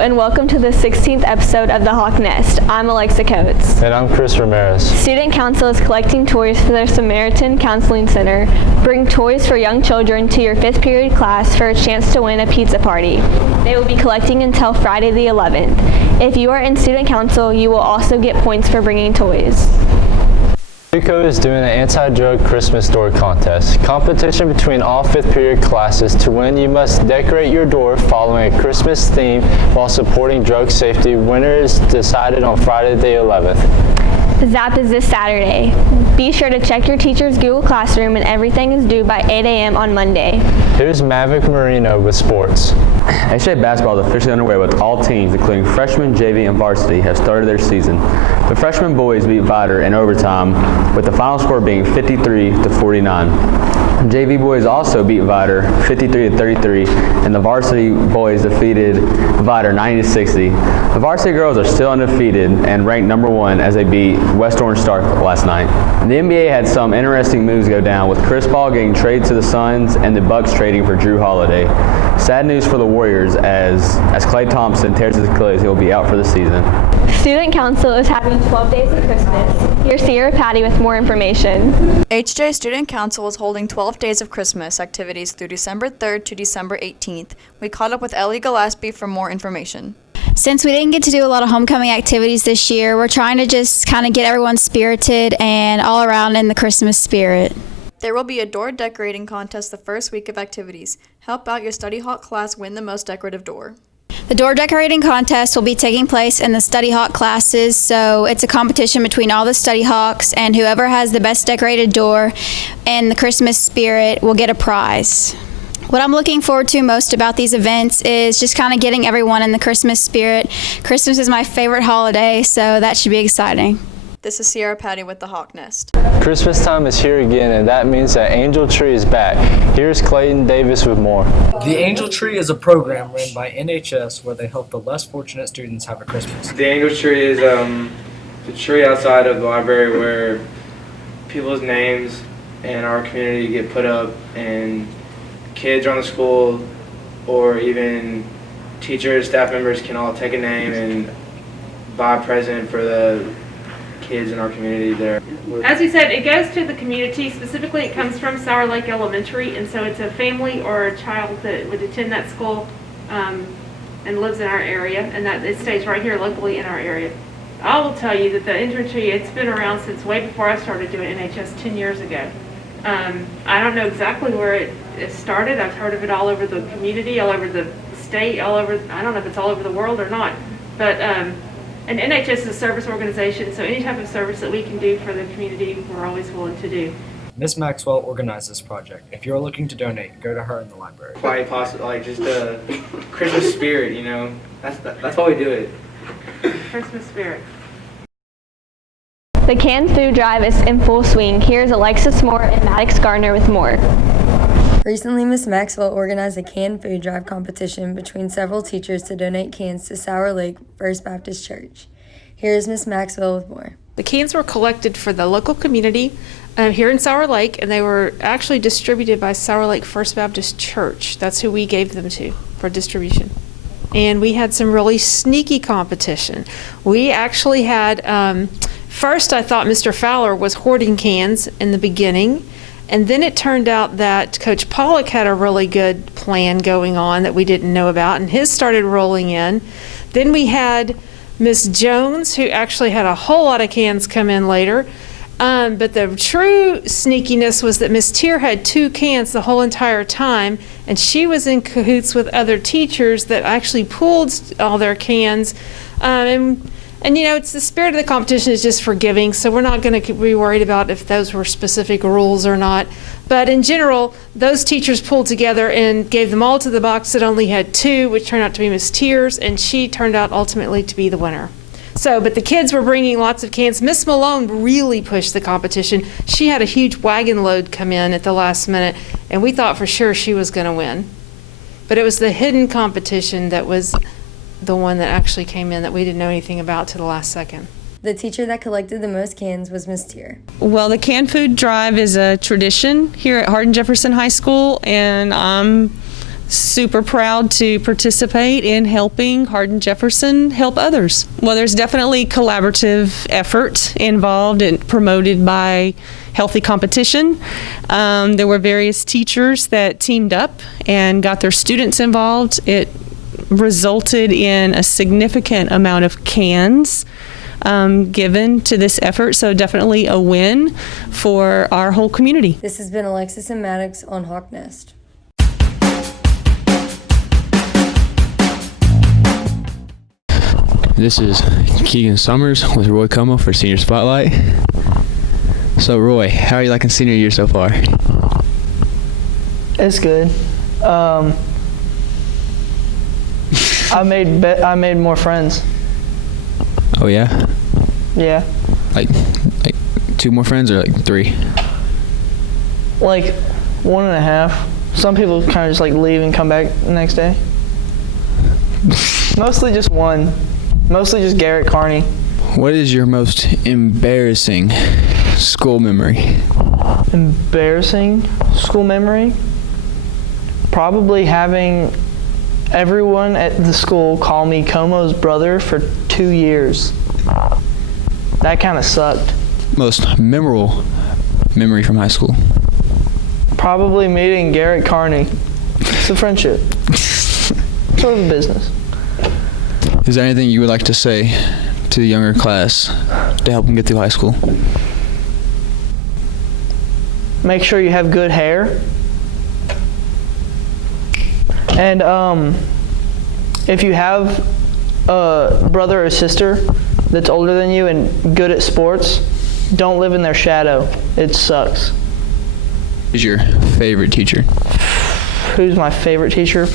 and welcome to the 16th episode of The Hawk Nest. I'm Alexis Coates. And I'm Chris Ramirez. Student Council is collecting toys for their Samaritan Counseling Center. Bring toys for young children to your 5th period class for a chance to win a pizza party. They will be collecting until Friday the 11th. If you are in Student Council, you will also get points for bringing toys. STUCO is doing an anti-drug Christmas door contest. Competition between all 5th period classes. To win, you must decorate your door following a Christmas theme while supporting drug safety. Winner is decided on Friday the 11th. ZAP is this Saturday. Be sure to check your teacher's Google Classroom, and everything is due by 8 a.m. on Monday. Here's Maverick Marino with sports. HA basketball is officially underway with all teams, including freshmen, JV, and varsity, have started their season. The freshman boys beat Vider in overtime, with the final score being 53-49. JV boys also beat Vider 53-33, and the varsity boys defeated Vider 90-60. The varsity girls are still undefeated and ranked number 1 as they beat West Orange Star last night. The NBA had some interesting moves go down, with Chris Paul getting traded to the Suns and the Bucks trading for Drew Holiday. Sad news for the Warriors as Klay Thompson tears his Achilles. He will be out for the season. Student Council is having 12 days of Christmas. Here's Sierra Patty with more information. HJ Student Council is holding 12 days of Christmas activities through December 3rd to December 18th. We caught up with Ellie Gillespie for more information. Since we didn't get to do a lot of homecoming activities this year, we're trying to just kind of get everyone spirited and all around in the Christmas spirit. There will be a door decorating contest the first week of activities. Help out your Study Hawk class win the most decorative door. The door decorating contest will be taking place in the Study Hawk classes, so it's a competition between all the Study Hawks, and whoever has the best decorated door and the Christmas spirit will get a prize. What I'm looking forward to most about these events is just kind of getting everyone in the Christmas spirit. Christmas is my favorite holiday, so that should be exciting. This is Sierra Patty with the Hawk Nest. Christmas time is here again, and that means that Angel Tree is back. Here's Clayton Davis with more. The Angel Tree is a program run by NHS where they help the less fortunate students have a Christmas. The Angel Tree is the tree outside of the library where people's names in our community get put up, and kids around the school or even teachers, staff members can all take a name and buy a present for the kids in our community there. As we said, it goes to the community. Specifically, it comes from Sour Lake Elementary, and so it's a family or a child that would attend that school and lives in our area, and that it stays right here locally in our area. I will tell you that the Angel Tree, it's been around since way before I started doing NHS 10 years ago. I don't know exactly where it started. I've heard of it all over the community, all over the state, all over, I don't know if it's all over the world or not, but and NHS is a service organization, so any type of service that we can do for the community, we're always willing to do. Miss Maxwell organized this project. If you're looking to donate, go to her in the library. Quite possible, like just the Christmas spirit, you know. That's why we do it. Christmas spirit. The canned food drive is in full swing. Here's Alexis Moore and Maddox Gardner with more. Recently, Miss Maxwell organized a canned food drive competition between several teachers to donate cans to Sour Lake First Baptist Church. Here's Miss Maxwell with more. The cans were collected for the local community here in Sour Lake, and they were actually distributed by Sour Lake First Baptist Church. That's who we gave them to for distribution. And we had some really sneaky competition. We actually had, first I thought Mr. Fowler was hoarding cans in the beginning, and then it turned out that Coach Pollock had a really good plan going on that we didn't know about, and his started rolling in. Then we had Miss Jones, who actually had a whole lot of cans come in later. But the true sneakiness was that Miss Tier had 2 cans the whole entire time, and she was in cahoots with other teachers that actually pooled all their cans. And you know, it's the spirit of the competition is just forgiving, so we're not going to be worried about if those were specific rules or not. But in general, those teachers pulled together and gave them all to the box that only had 2, which turned out to be Miss Tiers, and she turned out ultimately to be the winner. So, but the kids were bringing lots of cans. Miss Malone really pushed the competition. She had a huge wagon load come in at the last minute, and we thought for sure she was going to win. But it was the hidden competition that was the one that actually came in that we didn't know anything about to the last second. The teacher that collected the most cans was Miss Tier. Well, the canned food drive is a tradition here at Hardin Jefferson High School, and I'm super proud to participate in helping Hardin Jefferson help others. Well, there's definitely collaborative effort involved and promoted by healthy competition. There were various teachers that teamed up and got their students involved. It resulted in a significant amount of cans given to this effort, so definitely a win for our whole community. This has been Alexis and Madelyn on Hawk Nest. This is Keegan Summers with Roy Como for Senior Spotlight. So Roy, how are you liking senior year so far? It's good. I made more friends. Oh yeah? Yeah. Like 2 more friends or like 3? Like 1.5. Some people kind of just like leave and come back the next day. Mostly just one. Mostly just Garrett Carney. What is your most embarrassing school memory? Embarrassing school memory? Probably having everyone at the school call me Como's brother for 2 years. That kind of sucked. Most memorable memory from high school? Probably meeting Garrett Carney. It's a friendship. Sort of a business. Is there anything you would like to say to the younger class to help them get through high school? Make sure you have good hair. And if you have a brother or sister that's older than you and good at sports, don't live in their shadow. It sucks. Who's your favorite teacher? Who's my favorite teacher?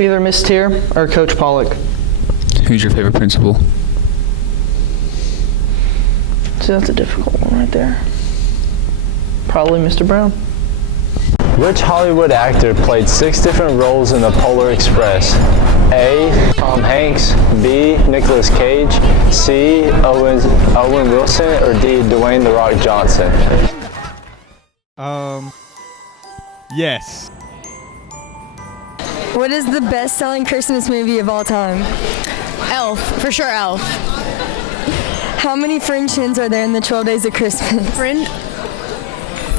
Either Miss Tier or Coach Pollock. Who's your favorite principal? See, that's a difficult one right there. Probably Mr. Brown. Which Hollywood actor played 6 different roles in the Polar Express? A. Tom Hanks, B. Nicolas Cage, C. Owen Wilson, or D. Dwayne "The Rock" Johnson? Yes. What is the best-selling Christmas movie of all time? Elf, for sure Elf. How many French hens are there in the 12 Days of Christmas?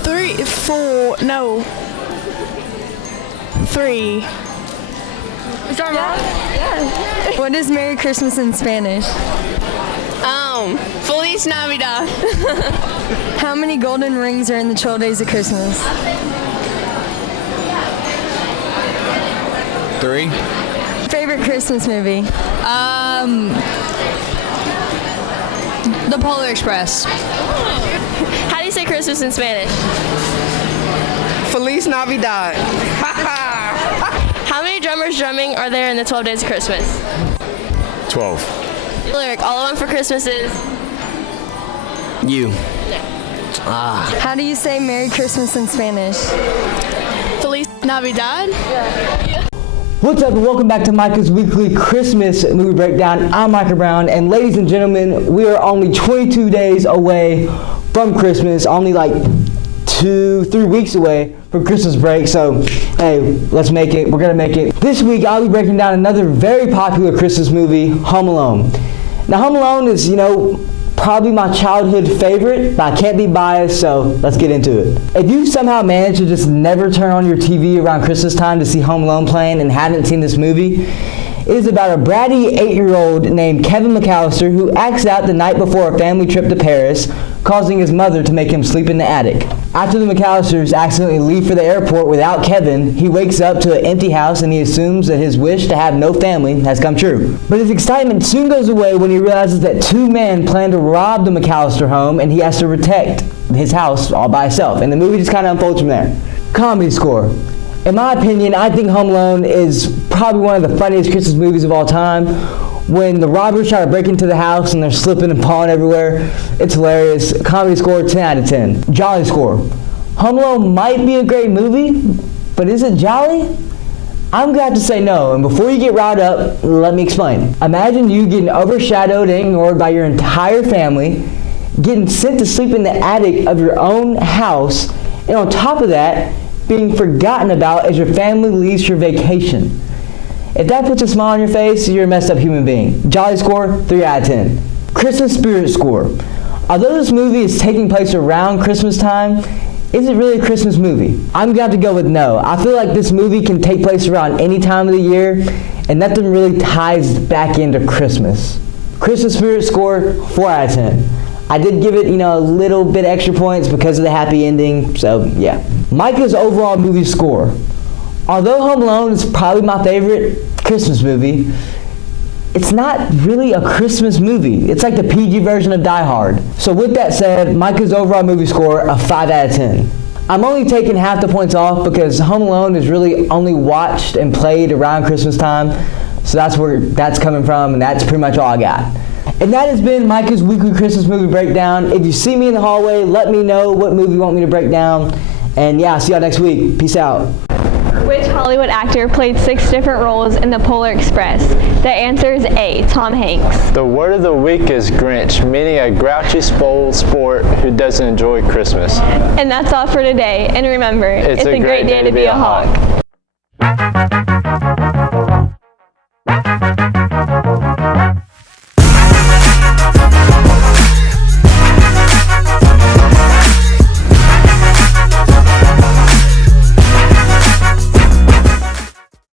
3, 4, no. 3. Is our mom? Yeah. What is Merry Christmas in Spanish? Feliz Navidad. How many golden rings are in the 12 Days of Christmas? 3. Favorite Christmas movie? The Polar Express. How do you say Christmas in Spanish? Feliz Navidad. How many drummers drumming are there in the 12 Days of Christmas? 12. The lyric, all I want for Christmas is... You. How do you say Merry Christmas in Spanish? Feliz Navidad? Yeah. What's up and welcome back to Micah's Weekly Christmas Movie Breakdown. I'm Micah Brown, and ladies and gentlemen, we are only 22 days away from Christmas, only like 2-3 weeks away from Christmas break, so hey, let's make it. We're gonna make it. This week I'll be breaking down another very popular Christmas movie, Home Alone. Now Home Alone is, probably my childhood favorite, but I can't be biased, so let's get into it. If you somehow manage to just never turn on your TV around Christmas time to see Home Alone playing and haven't seen this movie, it is about a bratty 8-year-old named Kevin McAllister who acts out the night before a family trip to Paris, causing his mother to make him sleep in the attic. After the McAllisters accidentally leave for the airport without Kevin, he wakes up to an empty house and he assumes that his wish to have no family has come true. But his excitement soon goes away when he realizes that 2 men plan to rob the McAllister home and he has to protect his house all by himself. And the movie just kind of unfolds from there. Comedy score. In my opinion, I think Home Alone is probably one of the funniest Christmas movies of all time. When the robbers try to break into the house and they're slipping and falling everywhere, it's hilarious. Comedy score, 10 out of 10. Jolly score. Home Alone might be a great movie, but is it jolly? I'm going to have to say no, and before you get riled up, let me explain. Imagine you getting overshadowed and ignored by your entire family, getting sent to sleep in the attic of your own house, and on top of that, being forgotten about as your family leaves for vacation. If that puts a smile on your face, you're a messed up human being. Jolly score, 3 out of 10. Christmas spirit score. Although this movie is taking place around Christmas time, is it really a Christmas movie? I'm going to have to go with no. I feel like this movie can take place around any time of the year, and nothing really ties back into Christmas. Christmas spirit score, 4 out of 10. I did give it, a little bit extra points because of the happy ending, so yeah. Micah's overall movie score. Although Home Alone is probably my favorite Christmas movie, it's not really a Christmas movie. It's like the PG version of Die Hard. So with that said, Micah's overall movie score, a 5 out of 10. I'm only taking half the points off because Home Alone is really only watched and played around Christmas time. So that's where that's coming from, and that's pretty much all I got. And that has been Micah's weekly Christmas movie breakdown. If you see me in the hallway, let me know what movie you want me to break down. And yeah, see y'all next week. Peace out. Which Hollywood actor played 6 different roles in the Polar Express? The answer is A, Tom Hanks. The word of the week is Grinch, meaning a grouchy spoiled sport who doesn't enjoy Christmas. And that's all for today. And remember, it's a great day to be a hawk.